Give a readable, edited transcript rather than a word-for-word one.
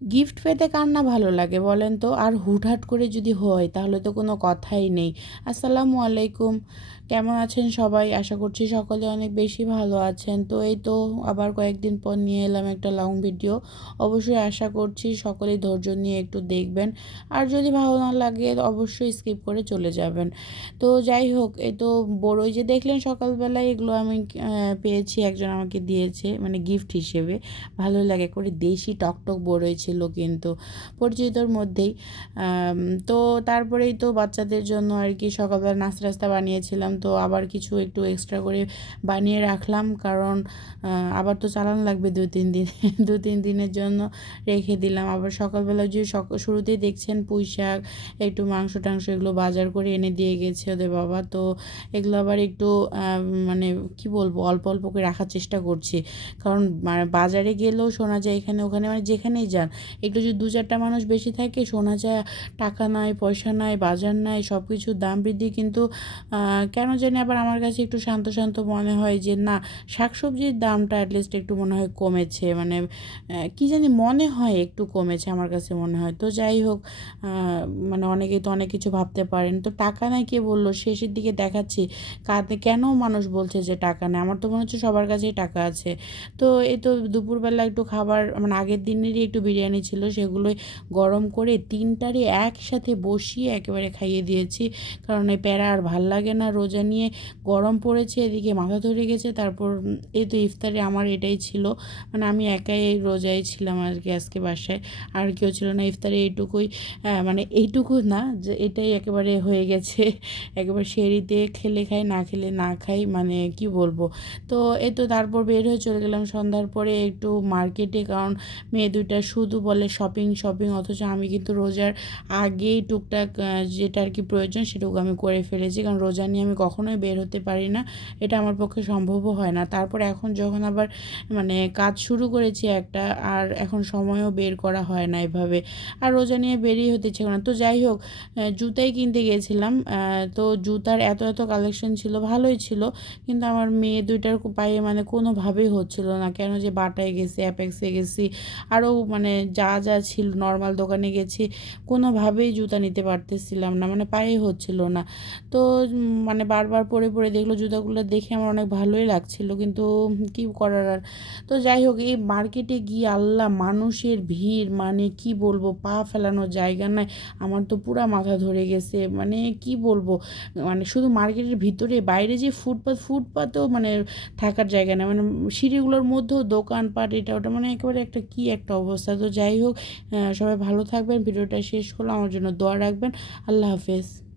Gift পেতে কার না ভালো লাগে বলেন তো? আর হুটহাট করে যদি হয় তাহলে তো কোনো কথাই নেই। আসসালামু আলাইকুম। কেমন আছেন সবাই? আশা করছি সকলে অনেক বেশি ভালো আছেন। তো এই তো আবার কয়েকদিন পর নিয়ে এলাম একটা লং ভিডিও। অবশ্যই আশা করছি সকলেই ধৈর্য নিয়ে একটু দেখবেন। আর যদি ভালো না লাগে অবশ্যই স্কিপ করে চলে যাবেন। তো যাই হোক, এই তো বড়ই যে দেখলেন সকালবেলায়, এগুলো আমি পেয়েছি, একজন আমাকে দিয়েছে মানে গিফট হিসেবে। ভালোই লাগে করে, দেশি টকটক বড়ই ছিল কিন্তু পরিচিতর মধ্যেই। আম, তো তারপরেই তো বাচ্চাদের জন্য আর কি সকালবেলা নাস্তা টাস্তা বানিয়েছিলাম, তো আবার কিছু একটু এক্সট্রা করে বানিয়ে রাখলাম, কারণ আবার তো চালান লাগবে 2-3 দিন। 2-3 দিনের জন্য রেখে দিলাম। আবার সকালবেলা যে শুরুতেই দেখছেন পুঁই শাক, একটু মাংস টাংস এগুলো বাজার করে এনে দিয়ে গেছে ওদের বাবা। তো এগুলো আবার একটু মানে কি বলবো, অল্প অল্প করে রাখার চেষ্টা করছি, কারণ মানে বাজারে গেলেও শোনা যায় এখানে ওখানে মানে যেখানেই যান একটু যদি 2-4টা মানুষ বেশি থাকে শোনা যায় টাকা নাই, পয়সা নাই, বাজার নাই, সব কিছুর দাম বৃদ্ধি। কিন্তু কেন জানি আবার আমার কাছে একটু শান্ত শান্ত মনে হয় যে না, শাকসবজির দামটা অ্যাটলিস্ট একটু মনে হয় কমেছে, মানে কি জানি মনে হয় একটু কমেছে, আমার কাছে মনে হয়। তো যাই হোক, মানে অনেকেই তো অনেক কিছু ভাবতে পারেন। তো টাকা নাই কে বললো, শেষের দিকে দেখাচ্ছি কাঁদে কেন মানুষ বলছে যে টাকা নেই, আমার তো মনে হচ্ছে সবার কাছেই টাকা আছে। তো এই তো দুপুরবেলা একটু খাবার মানে আগের দিনেরই একটু বিরিয়ানি ছিল, সেগুলোই গরম করে 3টারই একসাথে বসিয়ে একেবারে খাইয়ে দিয়েছি, কারণ এই প্যারা আর ভাল লাগে না রোজা নিয়ে। গরম পড়েছে, এদিকে মাথা ধরে গেছে। তারপর এই তো ইফতারে আমার এটাই ছিল, মানে আমি একাই রোজাই ছিলাম আর কি আজকে বাসায়, আর কেউ ছিল না। ইফতারে এইটুকুই, মানে এইটুকু না যে এটাই একেবারে হয়ে গেছে। একেবারে সেরিতে খেলে খাই, না খেলে না খাই, মানে কি বলবো। তো এই তো তারপর বের হয়ে চলে গেলাম সন্ধ্যার পরে একটু মার্কেটে, কারণ মেয়ে দুইটা শুধু বলে শপিং শপিং, অথচ আমি কিন্তু রোজার আগেই টুকটাক যেটা আর কি প্রয়োজন সেটুকু আমি করে ফেলেছি, কারণ রোজা নিয়ে আমি কখনোই বের হতে পারি না, এটা আমার পক্ষে সম্ভবও হয় না। তারপর এখন যখন আবার মানে কাজ শুরু করেছি একটা, আর এখন সময়ও বের করা হয় না এভাবে, আর রোজা নিয়ে বেরিয়ে হতে ইচ্ছে করে না। তো যাই হোক, জুতাই কিনতে গিয়েছিলাম। তো জুতার এত এত কালেকশন ছিল, ভালোই ছিল, কিন্তু আমার মেয়ে দুইটার পায়ে মানে কোনোভাবেই হচ্ছিল না, কেন যে বাটায় গেছি, অ্যাপেক্সে গেছি, আরও মানে যা যা ছিল, নর্মাল দোকানে গেছি, কোনোভাবেই জুতা নিতে পারতেছিলাম না, মানে পায়ে হচ্ছিল না। তো মানে বারবার পরে পরে দেখলো জুতাগুলো, দেখে আমার অনেক ভালোই লাগছিল, কিন্তু কি করার আর। তো যাই হোক, এই মার্কেটে গিয়ে আল্লাহ মানুষের ভিড়, মানে কি বলবো, পা ফেলানোর জায়গা নাই। আমার তো পুরা মাথা ধরে গেছে, মানে কি বলবো, মানে শুধু মার্কেটের ভিতরে, বাইরে যে ফুটপাতেও মানে থাকার জায়গা নেই, মানে সিঁড়িগুলোর মধ্যেও দোকানপাট, এটা ওটা, মানে একেবারে একটা কি একটা অবস্থা। তো যাই হোক, সবাই ভালো থাকবেন, ভিডিওটা শেষ করলাম, আমার জন্য দোয়া রাখবেন। আল্লাহ হাফেজ।